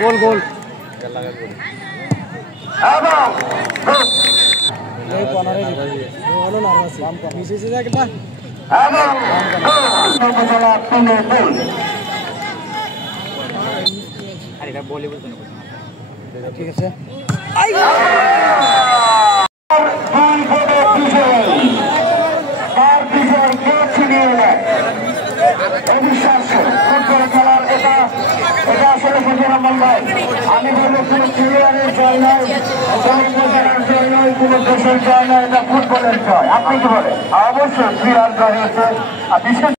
गोल गोल ঠিক আছে আমি বলবো কোনো প্লেয়ারের জয় নয়, কোনো দেশের জয় নয়, এটা ফুটবলের জয়। আপনি কি বলেন? অবশ্যই ক্রীড়ার জয় হচ্ছে বিশেষ